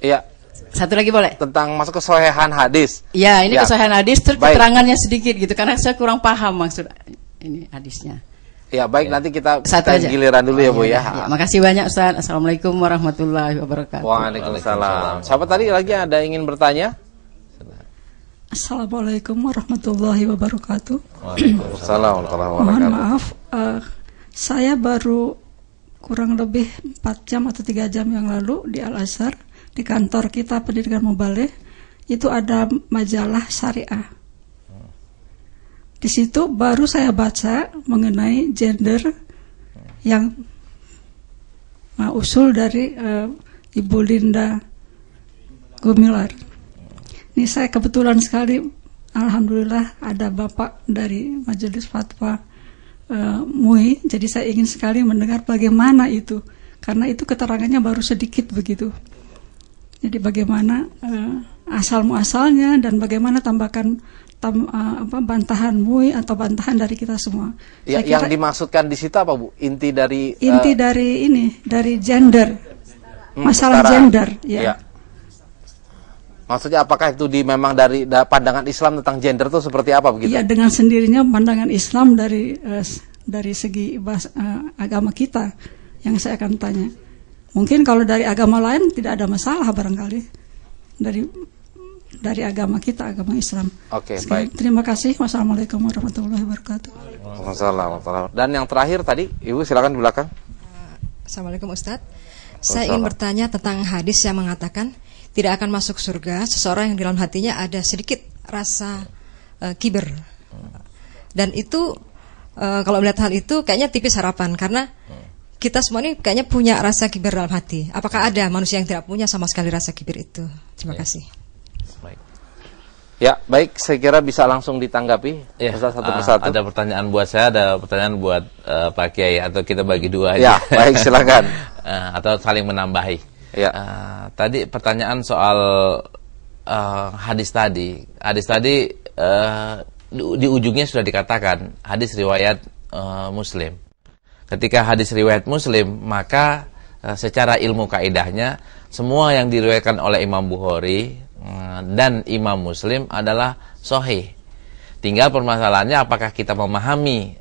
Iya. Satu lagi boleh? Tentang masuk kesahihan hadis. Ya, ini kesahihan hadis, terus keterangannya sedikit gitu. Karena saya kurang paham maksud ini hadisnya. Ya baik, nanti kita aja. Giliran dulu ya Bu ya. Makasih banyak Ustaz. Assalamualaikum warahmatullahi wabarakatuh. Waalaikumsalam. Siapa tadi lagi ada ingin bertanya? Assalamualaikum warahmatullahi wabarakatuh. Waalaikumsalam warahmatullahi wabarakatuh. Mohon maaf, saya baru kurang lebih 4 jam atau 3 jam yang lalu di Al-Azhar, di kantor kita pendidikan mubaligh, itu ada majalah syariah. Di situ baru saya baca mengenai gender yang usul dari Ibu Linda Gumilar. Ini saya kebetulan sekali, alhamdulillah ada Bapak dari Majelis Fatwa MUI, jadi saya ingin sekali mendengar bagaimana itu, karena itu keterangannya baru sedikit begitu. Jadi bagaimana asal muasalnya dan bagaimana tambahkan bantahan MUI atau bantahan dari kita semua. Ya, yang dimaksudkan di situ apa Bu? Inti dari dari gender, masalah gender. Ya. Maksudnya apakah itu memang dari pandangan Islam tentang gender itu seperti apa begitu? Iya, dengan sendirinya pandangan Islam dari segi agama kita yang saya akan tanya. Mungkin kalau dari agama lain tidak ada masalah barangkali. Dari agama kita, agama Islam. Oke, baik. Terima kasih. Wassalamualaikum warahmatullahi wabarakatuh. Waalaikumsalam. Dan yang terakhir tadi, Ibu silakan di belakang. Assalamualaikum Ustadz. Saya ingin bertanya tentang hadis yang mengatakan tidak akan masuk surga seseorang yang di dalam hatinya ada sedikit rasa kiber. Dan itu kalau melihat hal itu kayaknya tipis harapan, karena kita semua ini kayaknya punya rasa kiber dalam hati. Apakah ada manusia yang tidak punya sama sekali rasa kiber itu? Terima kasih. Ya, baik, saya kira bisa langsung ditanggapi. Ya, Ustaz, satu persatu. Ada pertanyaan buat saya, ada pertanyaan buat Pak Kiai, atau kita bagi dua Ya, aja. baik, silakan. Atau saling menambahi. Ya. Tadi pertanyaan soal hadis tadi. Hadis tadi di ujungnya sudah dikatakan hadis riwayat Muslim. Ketika hadis riwayat Muslim, maka secara ilmu kaidahnya semua yang diriwayatkan oleh Imam Bukhari dan Imam Muslim adalah sahih. Tinggal permasalahannya apakah kita memahami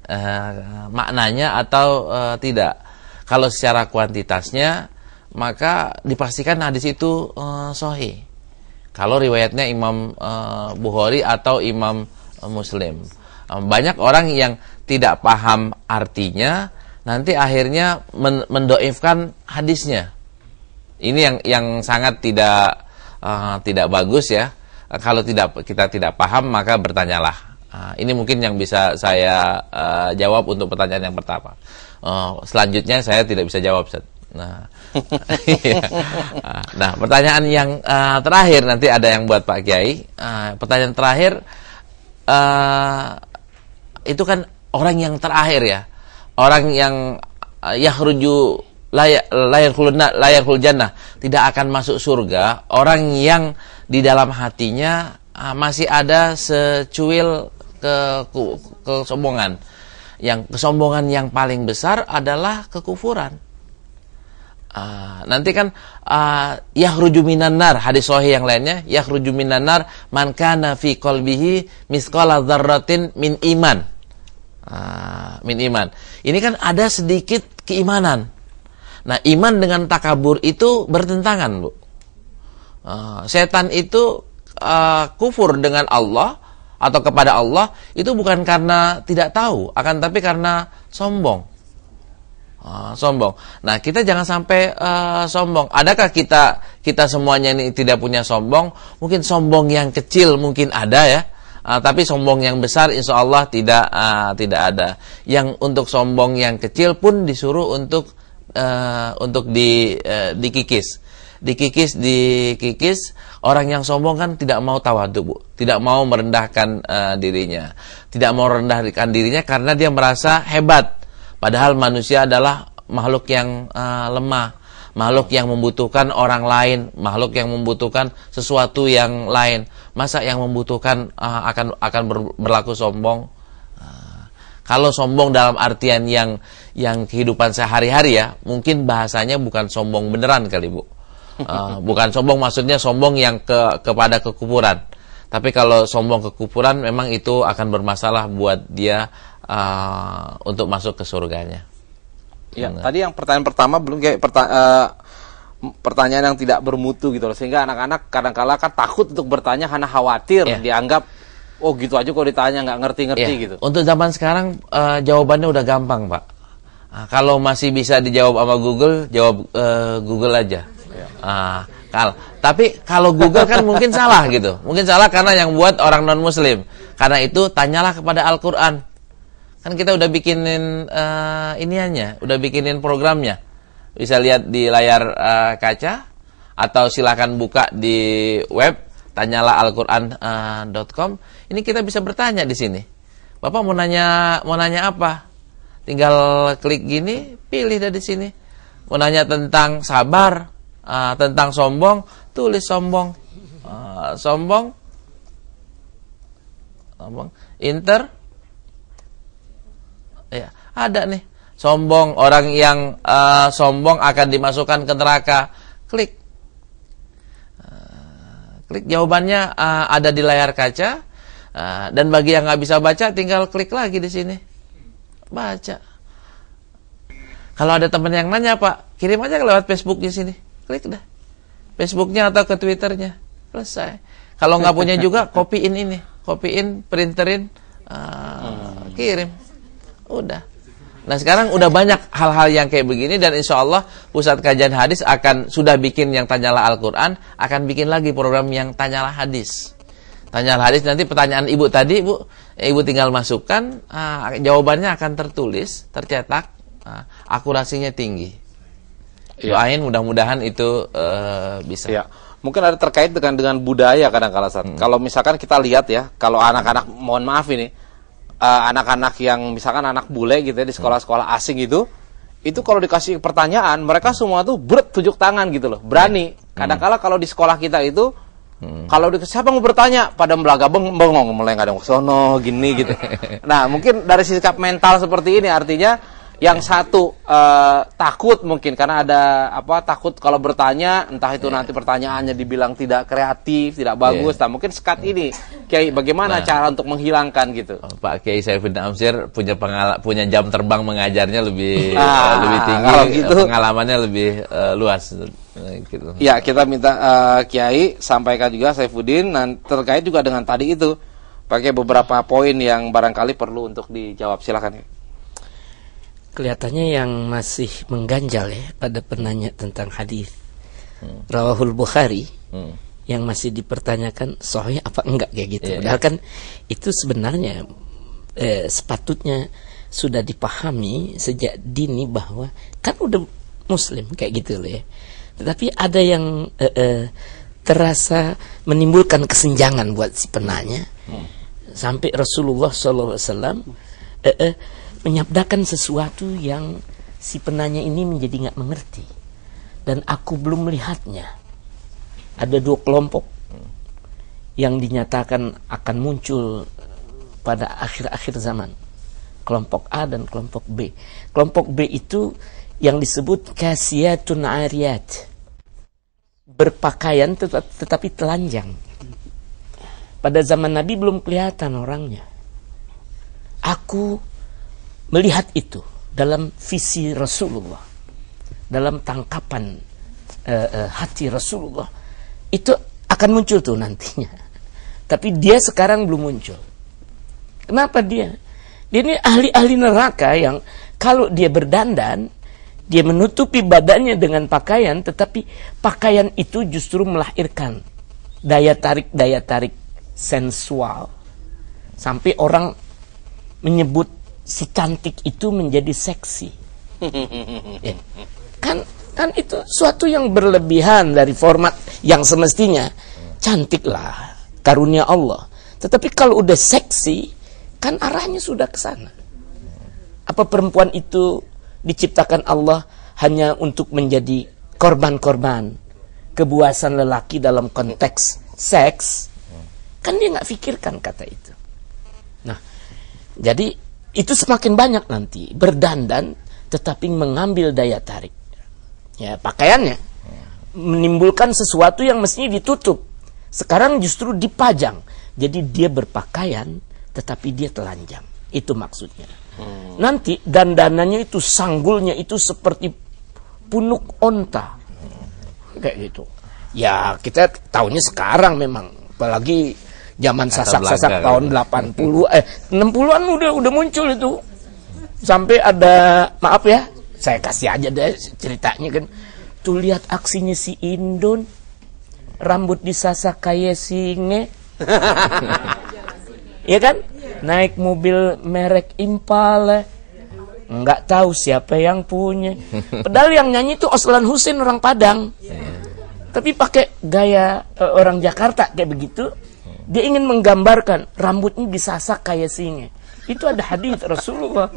maknanya atau tidak. Kalau secara kuantitasnya, maka dipastikan hadis itu sahih. Kalau riwayatnya Imam Bukhari atau Imam Muslim. Banyak orang yang tidak paham artinya, nanti akhirnya mendoifkan hadisnya. Ini yang sangat tidak bagus ya. Kalau kita tidak paham, maka bertanyalah. Ini mungkin yang bisa saya jawab untuk pertanyaan yang pertama. Selanjutnya saya tidak bisa jawab, Ustaz. Nah, pertanyaan yang terakhir, nanti ada yang buat Pak Kiai. Pertanyaan terakhir, itu kan orang yang terakhir ya, orang yang yakhruju layarul jannah, tidak akan masuk surga, orang yang di dalam hatinya masih ada secuil kesombongan. Yang kesombongan yang paling besar adalah kekufuran. Nanti kan yakhruju minan nar, hadis sahih yang lainnya, yakhruju minan nar man kana fi qalbihi misqala dzarratin min iman. Min iman. Ini kan ada sedikit keimanan. Nah, iman dengan takabur itu bertentangan, Bu. Setan itu kufur dengan Allah atau kepada Allah itu bukan karena tidak tahu, akan tapi karena sombong. Sombong. Nah, kita jangan sampai sombong. Adakah kita semuanya ini tidak punya sombong? Mungkin sombong yang kecil mungkin ada ya. Tapi sombong yang besar insya Allah tidak ada. Yang untuk sombong yang kecil pun disuruh untuk dikikis. Dikikis. Orang yang sombong kan tidak mau tawadhu, Bu. Tidak mau merendahkan dirinya. Tidak mau merendahkan dirinya karena dia merasa hebat. Padahal manusia adalah makhluk yang lemah, makhluk yang membutuhkan orang lain, makhluk yang membutuhkan sesuatu yang lain. Masa yang membutuhkan akan berlaku sombong? Kalau sombong dalam artian yang kehidupan sehari-hari ya, mungkin bahasanya bukan sombong beneran kali, Bu. Bukan sombong, maksudnya sombong yang kepada kekufuran. Tapi kalau sombong kekufuran, memang itu akan bermasalah buat dia untuk masuk ke surganya. Ya, tadi yang pertanyaan pertama belum kayak pertanyaan yang tidak bermutu gitu loh, sehingga anak-anak kadang-kala kan takut untuk bertanya karena khawatir dianggap oh gitu aja kok ditanya nggak ngerti-ngerti gitu. Untuk zaman sekarang jawabannya udah gampang, Pak. Kalau masih bisa dijawab sama Google, jawab Google aja. Tapi kalau Google kan mungkin salah gitu. Mungkin salah karena yang buat orang non-muslim. Karena itu tanyalah kepada Al-Quran. Kan kita udah bikinin iniannya, udah bikinin programnya. Bisa lihat di layar kaca atau silakan buka di web tanyalah alquran.com. Ini kita bisa bertanya di sini. Bapak mau nanya apa? Tinggal klik gini, pilih dari sini. Mau nanya tentang sabar, tentang sombong, tulis sombong. Sombong. Enter. Ya, ada nih. Sombong, orang yang sombong akan dimasukkan ke neraka. Klik. Klik, jawabannya ada di layar kaca. Dan bagi yang nggak bisa baca, tinggal klik lagi di sini. Baca. Kalau ada teman yang nanya, Pak, kirim aja lewat Facebook di sini. Klik dah. Facebooknya atau ke Twitternya. Selesai. Kalau nggak punya juga, kopiin ini. Kopiin, printerin, kirim. Udah. Nah, sekarang udah banyak hal-hal yang kayak begini, dan insya Allah Pusat Kajian Hadis sudah bikin yang Tanyalah Al-Quran, akan bikin lagi program yang Tanyalah Hadis. Tanyalah Hadis, nanti pertanyaan Ibu tadi, Ibu tinggal masukkan, jawabannya akan tertulis, tercetak, akurasinya tinggi. Doain mudah-mudahan itu bisa. Ya. Mungkin ada terkait dengan budaya kadang-kala. Kalau misalkan kita lihat ya, kalau anak-anak, mohon maaf ini, anak-anak yang misalkan anak bule gitu ya di sekolah-sekolah asing itu kalau dikasih pertanyaan mereka semua tuh tunjuk tangan gitu loh, berani. Kadang-kala kalau di sekolah kita itu kalau siapa mau bertanya pada belaga bengong melengah sono gini gitu. Nah, mungkin dari sikap mental seperti ini artinya yang satu takut mungkin karena ada takut kalau bertanya entah itu nanti pertanyaannya dibilang tidak kreatif, tidak bagus. Nah, mungkin sekat ini Kiai bagaimana cara untuk menghilangkan gitu. Pak Kiai Saifuddin Amsir punya jam terbang mengajarnya lebih tinggi, kalau gitu, pengalamannya lebih luas gitu. Ya, kita minta Kiai sampaikan juga Saifuddin terkait juga dengan tadi itu pakai beberapa poin yang barangkali perlu untuk dijawab. Silakan. Kelihatannya yang masih mengganjal ya pada penanya tentang hadis Rawahul Bukhari yang masih dipertanyakan sahih apa enggak kayak gitu. Padahal kan itu sebenarnya sepatutnya sudah dipahami sejak dini bahwa kan udah Muslim kayak gitu loh ya. Tetapi ada yang terasa menimbulkan kesenjangan buat si penanya sampai Rasulullah SAW menyabdakan sesuatu yang si penanya ini menjadi nggak mengerti dan aku belum melihatnya. Ada dua kelompok yang dinyatakan akan muncul pada akhir-akhir zaman, kelompok A dan kelompok B. Kelompok B itu yang disebut kasiyatun ariyat, berpakaian tetapi telanjang. Pada zaman Nabi belum kelihatan orangnya. Aku melihat itu dalam visi Rasulullah, dalam tangkapan hati Rasulullah, itu akan muncul tuh nantinya. Tapi dia sekarang belum muncul. Kenapa dia? Dia ini ahli-ahli neraka yang kalau dia berdandan, dia menutupi badannya dengan pakaian, tetapi pakaian itu justru melahirkan daya tarik sensual. Sampai orang menyebut si cantik itu menjadi seksi. Ya. Kan itu suatu yang berlebihan dari format yang semestinya cantiklah karunia Allah. Tetapi kalau udah seksi, kan arahnya sudah ke sana. Apa perempuan itu diciptakan Allah hanya untuk menjadi korban-korban kebuasan lelaki dalam konteks seks? Kan dia nggak pikirkan kata itu. Nah, jadi itu semakin banyak nanti berdandan tetapi mengambil daya tarik. Ya, pakaiannya menimbulkan sesuatu yang mestinya ditutup. Sekarang justru dipajang. Jadi dia berpakaian tetapi dia telanjang. Itu maksudnya. Nanti dandanannya itu, sanggulnya itu seperti punuk onta. Kayak gitu. Ya, kita tahunya sekarang memang, apalagi zaman sasak-sasak tahun 60-an udah muncul itu. Sampai ada, maaf ya, saya kasih aja deh ceritanya kan. Tuh lihat aksinya si Indon, rambut disasak kayak singe. Iya kan? Naik mobil merek Impala. Nggak tahu siapa yang punya. Padahal yang nyanyi itu Oslan Husin, orang Padang. Tapi pakai gaya orang Jakarta kayak begitu. Dia ingin menggambarkan rambutnya disasak kayak singa. Itu ada hadis Rasulullah.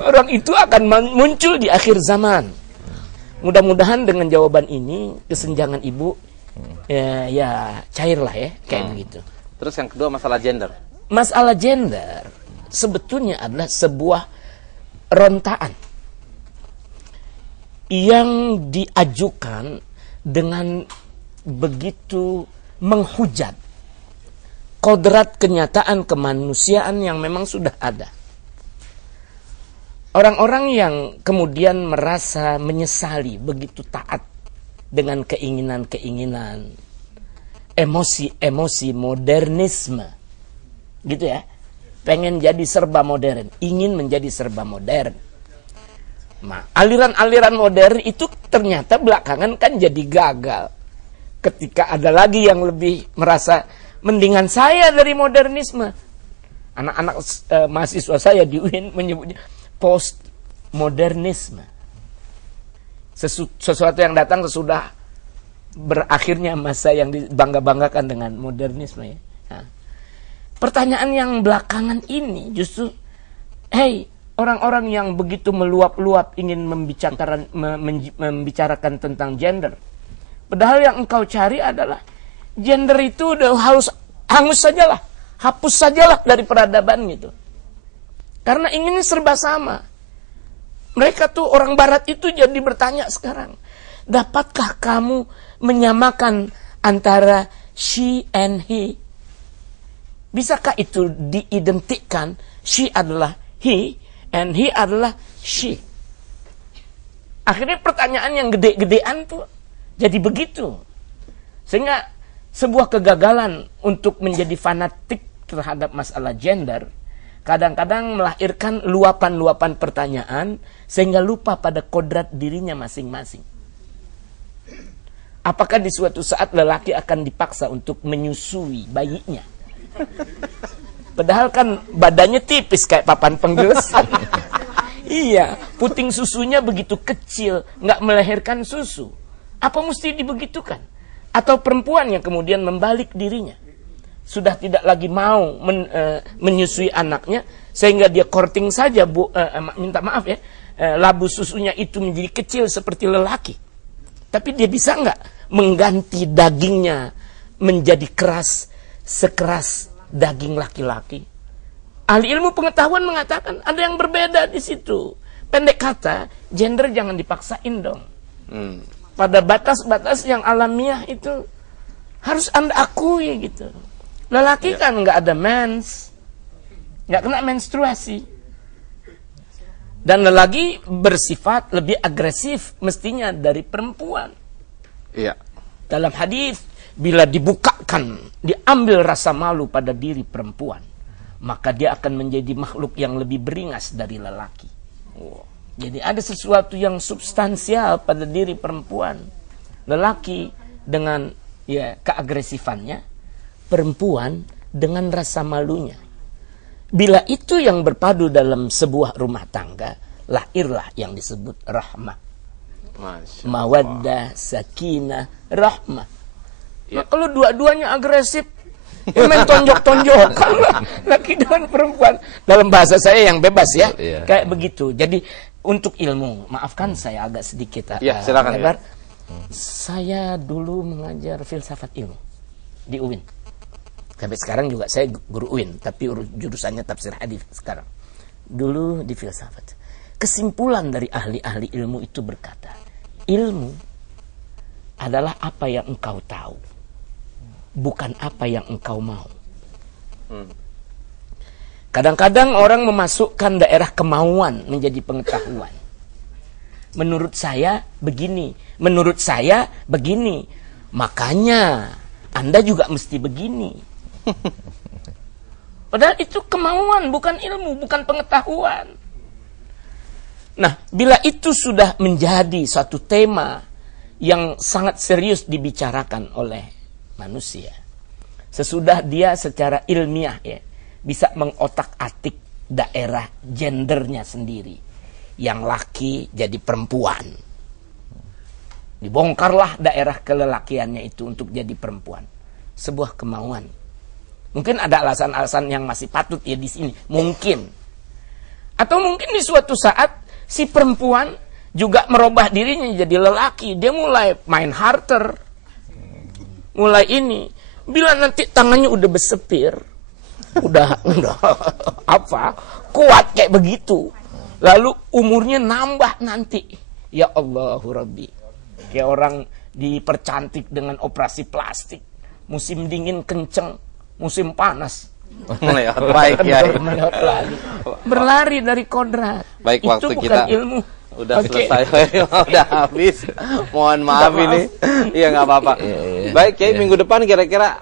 Orang itu akan muncul di akhir zaman. Mudah-mudahan dengan jawaban ini kesenjangan ibu ya cairlah ya kayak begitu. Terus yang kedua masalah gender. Masalah gender sebetulnya adalah sebuah rontaan yang diajukan dengan begitu menghujat kodrat kenyataan kemanusiaan yang memang sudah ada. Orang-orang yang kemudian merasa menyesali begitu taat dengan keinginan-keinginan, emosi-emosi modernisme, gitu ya, pengen jadi serba modern, ingin menjadi serba modern. Nah, aliran-aliran modern itu ternyata belakangan kan jadi gagal. Ketika ada lagi yang lebih merasa mendingan saya dari modernisme. Anak-anak mahasiswa saya di UIN menyebutnya postmodernisme. Sesuatu yang datang sesudah berakhirnya masa yang dibangga-banggakan dengan modernisme ya. Nah, pertanyaan yang belakangan ini justru, hey, orang-orang yang begitu meluap-luap ingin membicarakan tentang gender, padahal yang engkau cari adalah gender itu udah harus hangus sajalah, hapus sajalah dari peradaban gitu. Karena inginnya serba sama. Mereka tuh orang barat itu jadi bertanya sekarang, dapatkah kamu menyamakan antara she and he? Bisakah itu diidentikan, she adalah he and he adalah she? Akhirnya pertanyaan yang gede-gedean tuh jadi begitu. Sehingga sebuah kegagalan untuk menjadi fanatik terhadap masalah gender kadang-kadang melahirkan luapan-luapan pertanyaan sehingga lupa pada kodrat dirinya masing-masing. Apakah di suatu saat lelaki akan dipaksa untuk menyusui bayinya? Padahal kan badannya tipis kayak papan penggelesan. Iya, puting susunya begitu kecil, nggak melahirkan susu. Apa mesti dibegitukan? Atau perempuan yang kemudian membalik dirinya, sudah tidak lagi mau menyusui anaknya, sehingga dia courting saja, minta maaf ya, labu susunya itu menjadi kecil seperti lelaki. Tapi dia bisa nggak mengganti dagingnya menjadi keras sekeras daging laki-laki? Ahli ilmu pengetahuan mengatakan ada yang berbeda di situ. Pendek kata, gender jangan dipaksain dong. Pada batas-batas yang alamiah itu harus Anda akui gitu. Lelaki kan nggak ada mens, nggak kena menstruasi, dan lelaki bersifat lebih agresif mestinya dari perempuan. Iya. Dalam hadis, bila dibukakan, diambil rasa malu pada diri perempuan, maka dia akan menjadi makhluk yang lebih beringas dari lelaki. Jadi ada sesuatu yang substansial pada diri perempuan. Lelaki dengan ya keagresifannya, perempuan dengan rasa malunya. Bila itu yang berpadu dalam sebuah rumah tangga, lahirlah yang disebut rahmah. Mawaddah, sakinah, rahmah. Ya. Nah, kalau dua-duanya agresif, main tonjok-tonjokan laki dengan perempuan. Dalam bahasa saya yang bebas ya, kayak begitu. Jadi untuk ilmu, maafkan saya agak sedikit silakan, lebar. Saya dulu mengajar filsafat ilmu di UIN. Sampai sekarang juga saya guru UIN, tapi jurusannya tafsir hadis sekarang. Dulu di filsafat. Kesimpulan dari ahli-ahli ilmu itu berkata, ilmu adalah apa yang engkau tahu, bukan apa yang engkau mau. Kadang-kadang orang memasukkan daerah kemauan menjadi pengetahuan. Menurut saya begini, menurut saya begini, makanya Anda juga mesti begini. Padahal itu kemauan, bukan ilmu, bukan pengetahuan. Nah, bila itu sudah menjadi suatu tema yang sangat serius dibicarakan oleh manusia, sesudah dia secara ilmiah ya bisa mengotak-atik daerah gendernya sendiri, yang laki jadi perempuan, dibongkarlah daerah kelelakiannya itu untuk jadi perempuan. Sebuah kemauan. Mungkin ada alasan-alasan yang masih patut ya di sini, mungkin. Atau mungkin di suatu saat si perempuan juga merubah dirinya jadi lelaki, dia mulai main harter, mulai ini. Bila nanti tangannya udah bersepir, udah apa, kuat kayak begitu, lalu umurnya nambah nanti, ya Allahu Rabbi, kayak orang dipercantik dengan operasi plastik, musim dingin kenceng, musim panas baik ya, berlari dari kodrat. Baik, itu waktu bukan kita ilmu. Udah selesai, udah habis. Mohon maaf ini. Iya nggak apa-apa. Baik, Kiai, minggu depan kira-kira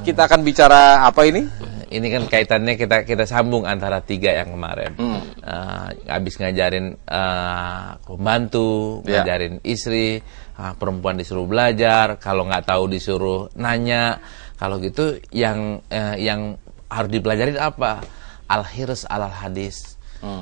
kita akan bicara apa ini? Ini kan kaitannya kita sambung antara tiga yang kemarin. Habis ngajarin pembantu, ngajarin istri, perempuan disuruh belajar, kalau nggak tahu disuruh nanya. Kalau gitu yang harus dipelajarin apa? Al-hirs alal hadis.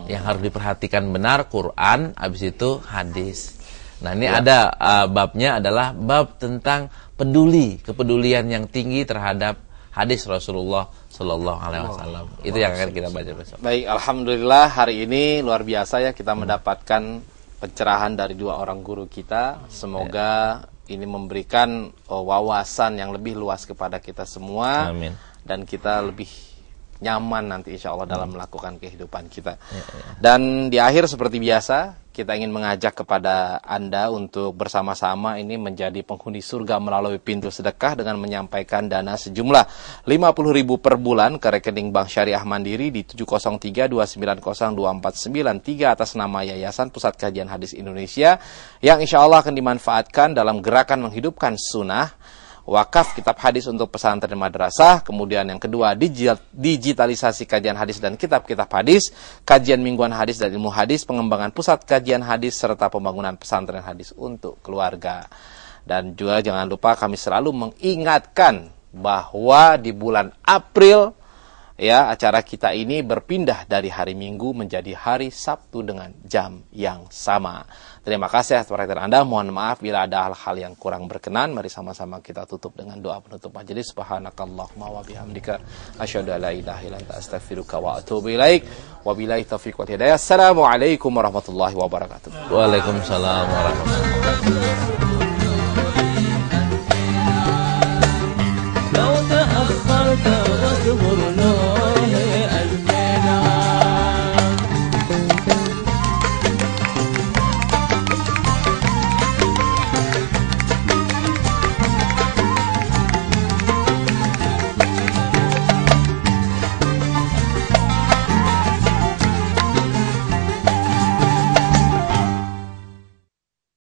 Yang harus diperhatikan benar Quran, habis itu hadis. Nah, ini ada babnya adalah bab tentang kepedulian yang tinggi terhadap hadis Rasulullah Sallallahu Alaihi Wasallam. Itu yang akan kita baca besok. Baik, alhamdulillah hari ini luar biasa ya kita mendapatkan pencerahan dari dua orang guru kita. Semoga ini memberikan wawasan yang lebih luas kepada kita semua. Amin. Dan kita lebih nyaman nanti insya Allah dalam melakukan kehidupan kita. Dan di akhir seperti biasa kita ingin mengajak kepada Anda untuk bersama-sama ini menjadi penghuni surga melalui pintu sedekah dengan menyampaikan dana sejumlah 50.000 per bulan ke rekening Bank Syariah Mandiri di 70329024993 atas nama Yayasan Pusat Kajian Hadis Indonesia yang insya Allah akan dimanfaatkan dalam gerakan menghidupkan sunnah, wakaf kitab hadis untuk pesantren madrasah, kemudian yang kedua digitalisasi kajian hadis dan kitab-kitab hadis, kajian mingguan hadis dan ilmu hadis, pengembangan pusat kajian hadis serta pembangunan pesantren hadis untuk keluarga. Dan juga jangan lupa kami selalu mengingatkan bahwa di bulan April ya acara kita ini berpindah dari hari Minggu menjadi hari Sabtu dengan jam yang sama. Terima kasih atas perhatian Anda. Mohon maaf bila ada hal-hal yang kurang berkenan. Mari sama-sama kita tutup dengan doa penutup majelis. Subhanakallahumma wa bihamdika asyhadu an la ilaha illa anta astaghfiruka wa atubu ilaik. Wabillahi taufiq wal hidayah. Assalamualaikum warahmatullahi wabarakatuh. Waalaikumsalam warahmatullahi wabarakatuh.